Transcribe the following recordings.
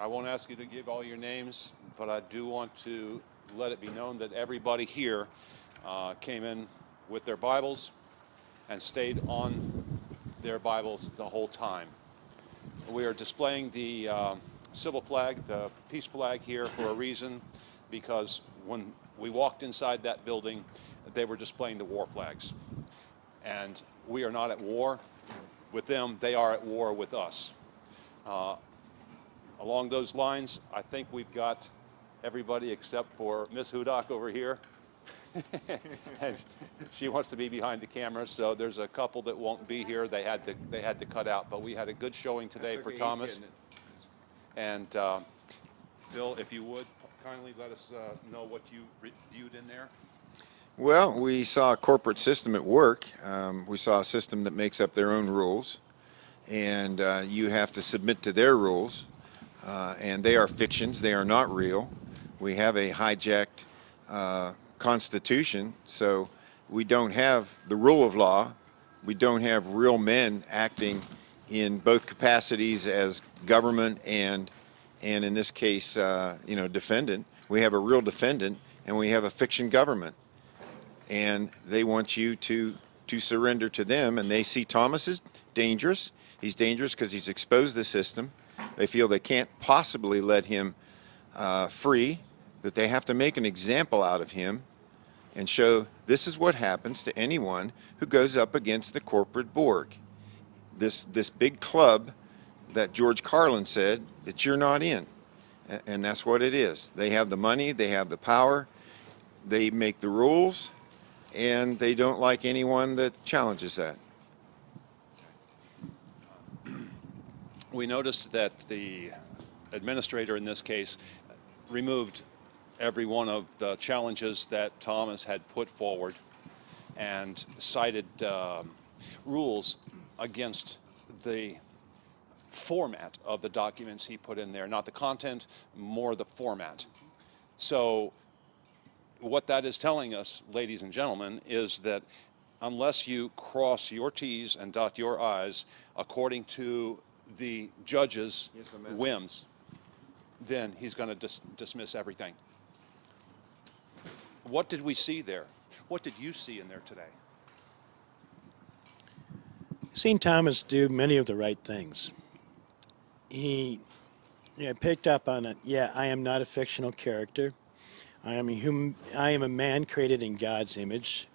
I won't ask you to give all your names, but I do want to let it be known that everybody here came in with their Bibles and stayed on their Bibles the whole time. We are displaying the civil flag, the peace flag here for a reason, because when we walked inside that building, they were displaying the war flags. And we are not at war with them, they are at war with us. Along those lines, I think we've got everybody except for Miss Hudok over here. And she wants to be behind the camera, so there's a couple that won't be here. They had to cut out, but we had a good showing today for Thomas. And Bill, if you would kindly let us know what you viewed in there. Well, we saw a corporate system at work. We saw a system that makes up their own rules, and you have to submit to their rules. And they are fictions, they are not real. We have a hijacked Constitution, so we don't have the rule of law. We don't have real men acting in both capacities as government and in this case, defendant. We have a real defendant and we have a fiction government. And they want you to surrender to them, and they see Thomas as dangerous. He's dangerous because he's exposed the system. They feel they can't possibly let him free, that they have to make an example out of him and show this is what happens to anyone who goes up against the corporate Borg. This big club that George Carlin said that you're not in. And that's what it is. They have the money, they have the power, they make the rules, and they don't like anyone that challenges that. We noticed that the administrator in this case removed every one of the challenges that Thomas had put forward and cited rules against the format of the documents he put in there, not the content, more the format. So what that is telling us, ladies and gentlemen, is that unless you cross your T's and dot your I's according to the judge's whims, then he's going to dismiss everything. What did we see there? What did you see in there today? Seen Thomas do many of the right things. He picked up on it. Yeah, I am not a fictional character. I am a human. I am a man created in God's image.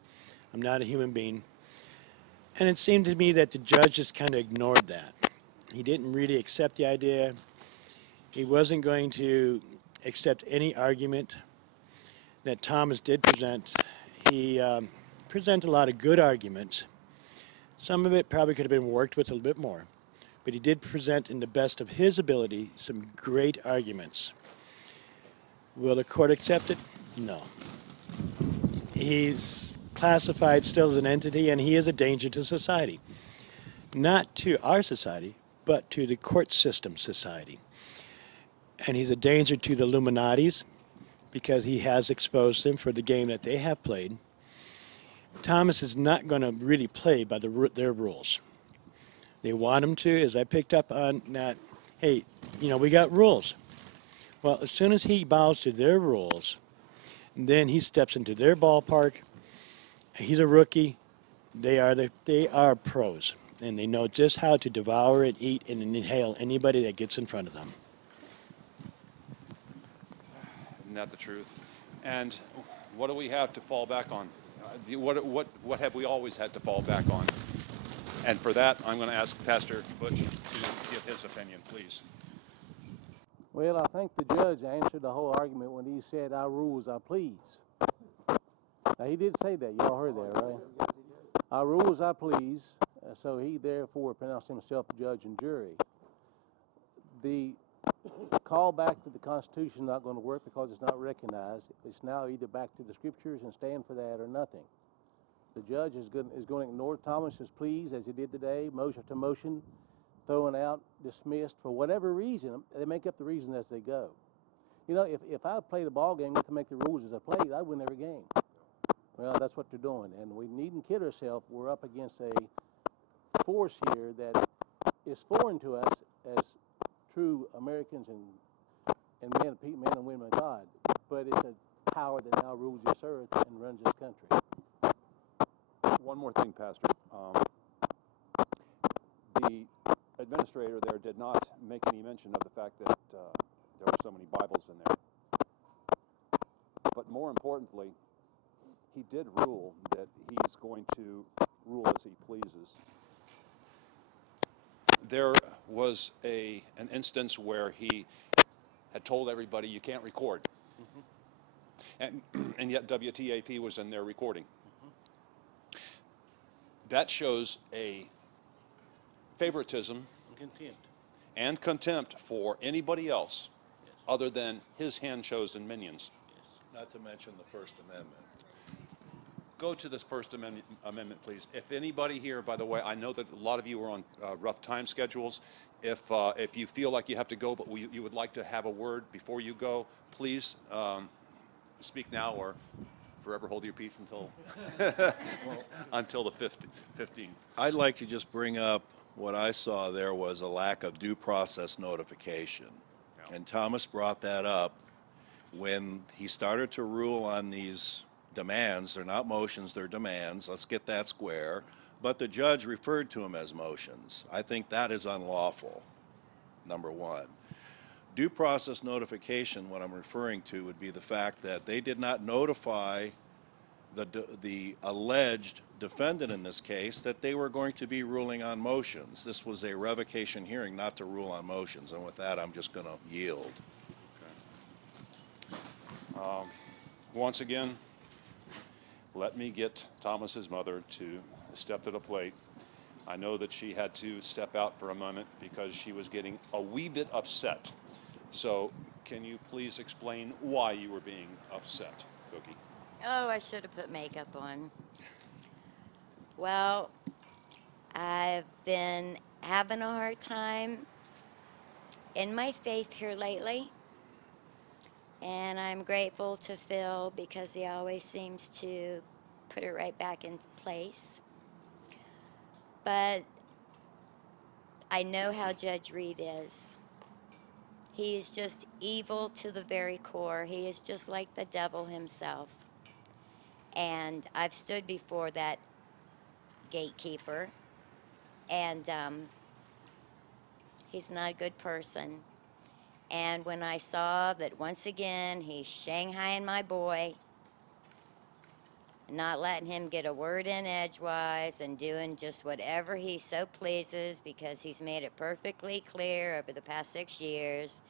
I'm not a human being. And it seemed to me that the judge just kind of ignored that. He didn't really accept the idea. He wasn't going to accept any argument that Thomas did present. He presented a lot of good arguments. Some of it probably could have been worked with a little bit more. But he did present, in the best of his ability, some great arguments. Will the court accept it? No. He's classified still as an entity, and he is a danger to society. Not to our society, but to the court system society. And he's a danger to the Illuminatis because he has exposed them for the game that they have played. Thomas is not going to really play by their rules. They want him to, as I picked up on that, hey, we got rules. Well, as soon as he bows to their rules, then he steps into their ballpark. He's a rookie. They are pros, and they know just how to devour and eat and inhale anybody that gets in front of them. Isn't that the truth? And what do we have to fall back on? What have we always had to fall back on? And for that, I'm going to ask Pastor Butch to give his opinion, please. Well, I think the judge answered the whole argument when he said, "Our rules, I please." Now, he did say that. Y'all heard that, right? Our rules, I please. So he therefore pronounced himself judge and jury. The call back to the Constitution is not going to work because it's not recognized. It's now either back to the Scriptures and stand for that or nothing. The judge is going to ignore Thomas's pleas as he did today, motion to motion, thrown out, dismissed for whatever reason. They make up the reason as they go. If I played a ball game, to make the rules as I played, I'd win every game. Well, that's what they're doing, and we needn't kid ourselves. We're up against a force here that is foreign to us as true Americans and men and women of God, but it's a power that now rules this earth and runs this country. One more thing, Pastor. The administrator there did not make any mention of the fact that there were so many Bibles in there. But more importantly, he did rule that he's going to rule as he pleases. There was an instance where he had told everybody you can't record. And yet WTAP was in there recording. That shows a favoritism and contempt for anybody else other than his hand-chosen minions. Not to mention the First Amendment. Go to this First Amendment, please. If anybody here, by the way, I know that a lot of you are on rough time schedules. If you feel like you have to go, but you would like to have a word before you go, please speak now or forever hold your peace until the 15th. I'd like to just bring up what I saw there was a lack of due process notification. Yeah. And Thomas brought that up when he started to rule on these demands. They're not motions, they're demands. Let's get that square. But the judge referred to them as motions. I think that is unlawful, number one. Due process notification, what I'm referring to, would be the fact that they did not notify the alleged defendant in this case that they were going to be ruling on motions. This was a revocation hearing, not to rule on motions. And with that, I'm just going to yield. Okay. Once again, let me get Thomas's mother to step to the plate. I know that she had to step out for a moment because she was getting a wee bit upset. So can you please explain why you were being upset, Cookie? Oh, I should have put makeup on. Well, I've been having a hard time in my faith here lately. And I'm grateful to Phil because he always seems to put it right back into place. But I know how Judge Reed is. He is just evil to the very core. He is just like the devil himself. And I've stood before that gatekeeper, and he's not a good person. And when I saw that once again he's shanghaiing my boy, not letting him get a word in edgewise and doing just whatever he so pleases because he's made it perfectly clear over the past 6 years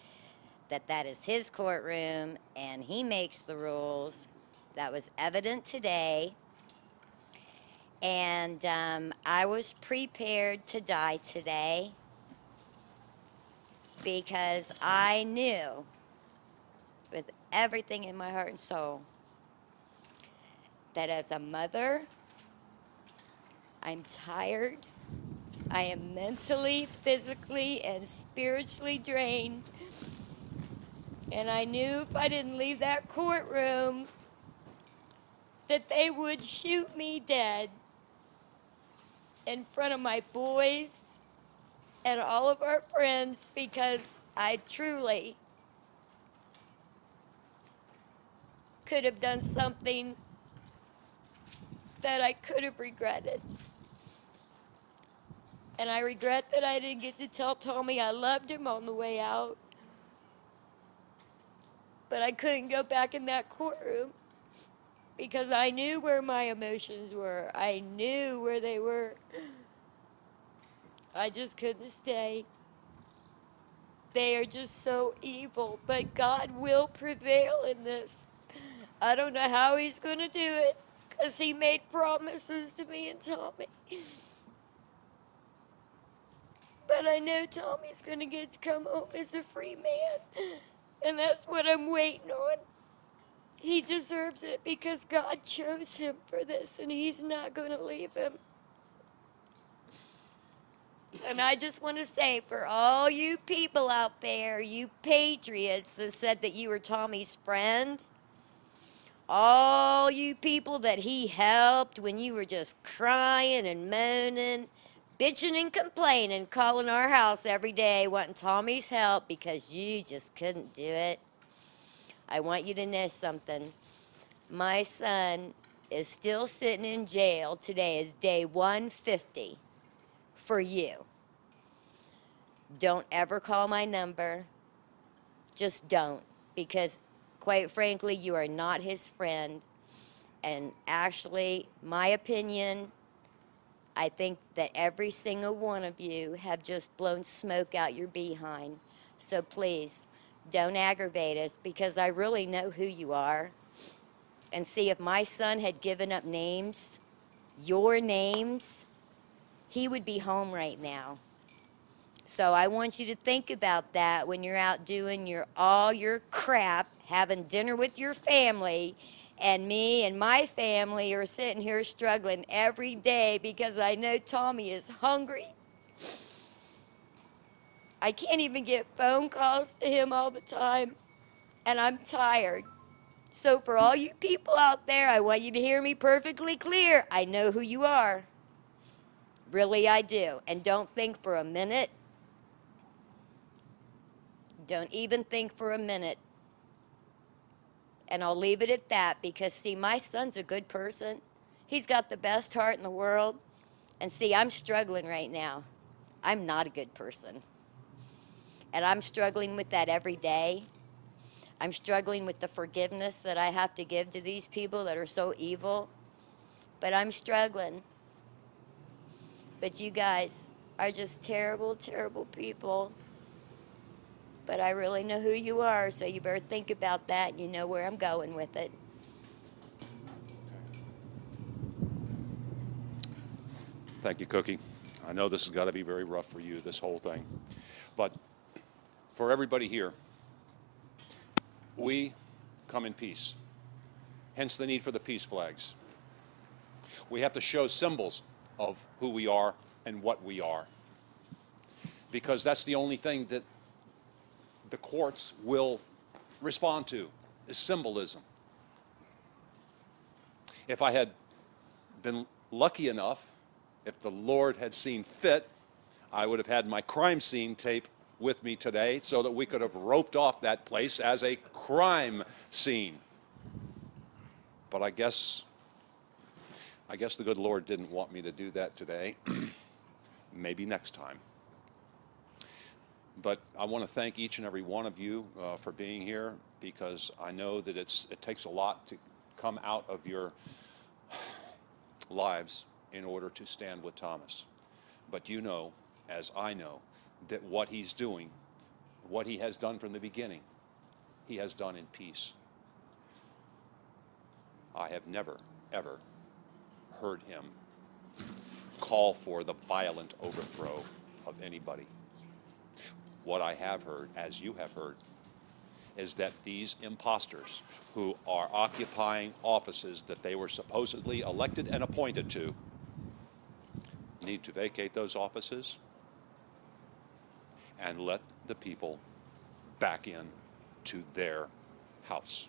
that that is his courtroom and he makes the rules. That was evident today. And I was prepared to die today because I knew with everything in my heart and soul that as a mother, I'm tired. I am mentally, physically, and spiritually drained. And I knew if I didn't leave that courtroom that they would shoot me dead in front of my boys and all of our friends because I truly could have done something that I could have regretted. And I regret that I didn't get to tell Tommy I loved him on the way out. But I couldn't go back in that courtroom because I knew where my emotions were. I knew where they were. I just couldn't stay. They are just so evil, but God will prevail in this. I don't know how he's going to do it because he made promises to me and Tommy. But I know Tommy's going to get to come home as a free man, and that's what I'm waiting on. He deserves it because God chose him for this, and he's not going to leave him. And I just want to say, for all you people out there, you patriots that said that you were Tommy's friend, all you people that he helped when you were just crying and moaning, bitching and complaining, calling our house every day, wanting Tommy's help because you just couldn't do it. I want you to know something. My son is still sitting in jail. Today is day 150 for you. Don't ever call my number. Just don't, because quite frankly, you are not his friend. And actually, my opinion, I think that every single one of you have just blown smoke out your behind. So please, don't aggravate us, because I really know who you are. And see, if my son had given up names, your names, he would be home right now. So I want you to think about that when you're out doing all your crap, having dinner with your family, and me and my family are sitting here struggling every day because I know Tommy is hungry. I can't even get phone calls to him all the time, and I'm tired. So for all you people out there, I want you to hear me perfectly clear. I know who you are. Really, I do. And don't think for a minute. Don't even think for a minute. And I'll leave it at that, because, see, my son's a good person. He's got the best heart in the world. And, see, I'm struggling right now. I'm not a good person. And I'm struggling with that every day. I'm struggling with the forgiveness that I have to give to these people that are so evil. But I'm struggling. But you guys are just terrible, terrible people. But I really know who you are, so you better think about that. You know where I'm going with it. Thank you, Cookie. I know this has got to be very rough for you, this whole thing. But for everybody here, we come in peace. Hence the need for the peace flags. We have to show symbols of who we are and what we are, because that's the only thing that the courts will respond to, is symbolism. If I had been lucky enough, if the Lord had seen fit, I would have had my crime scene tape with me today so that we could have roped off that place as a crime scene. But I guess the good Lord didn't want me to do that today. Maybe next time. But I want to thank each and every one of you for being here, because I know that it takes a lot to come out of your lives in order to stand with Thomas. But you know, as I know, that what he's doing, what he has done from the beginning, he has done in peace. I have never, ever heard him call for the violent overthrow of anybody. What I have heard, as you have heard, is that these imposters who are occupying offices that they were supposedly elected and appointed to need to vacate those offices and let the people back in to their house.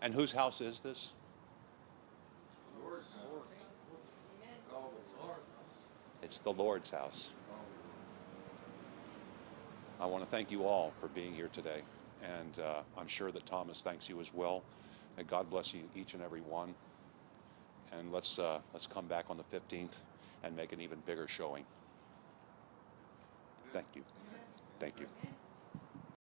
And whose house is this? It's the Lord's house. I want to thank you all for being here today, and I'm sure that Thomas thanks you as well. And God bless you, each and every one. And let's come back on the 15th and make an even bigger showing. Thank you. Thank you.